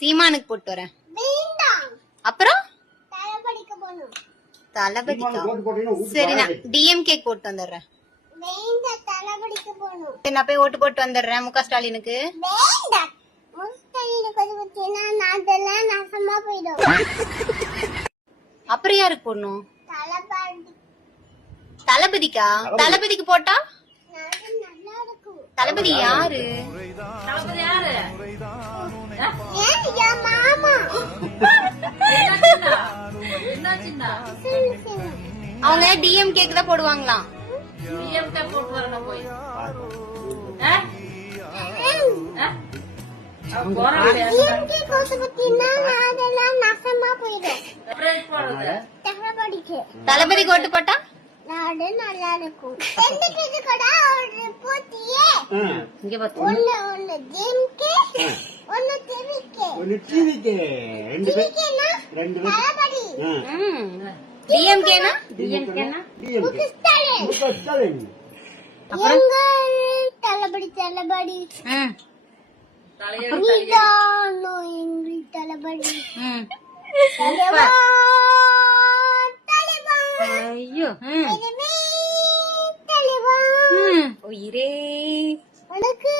சீமானுக்கு போட்டு வரேன். அப்புறம் தளபதிக்கா? சரி நான் டிஎம்கே போட்டு வந்துடுறேன். நான் போய் ஓட்டு போட்டு வந்துடுறேன் முக ஸ்டாலினுக்கு. அப்புறம் யாருக்கு போடணும்? தளபதிக்கா? தளபதிக்கு போட்டா தளபதி யாரு? அவங்க டிஎம்கேக்கு தான் போடுவாங்களாம். தளபதி ஓட்டு போட்டா நல்லா இருக்கும். தளபதி தளபதி ஐயோ உயிரே உனக்கு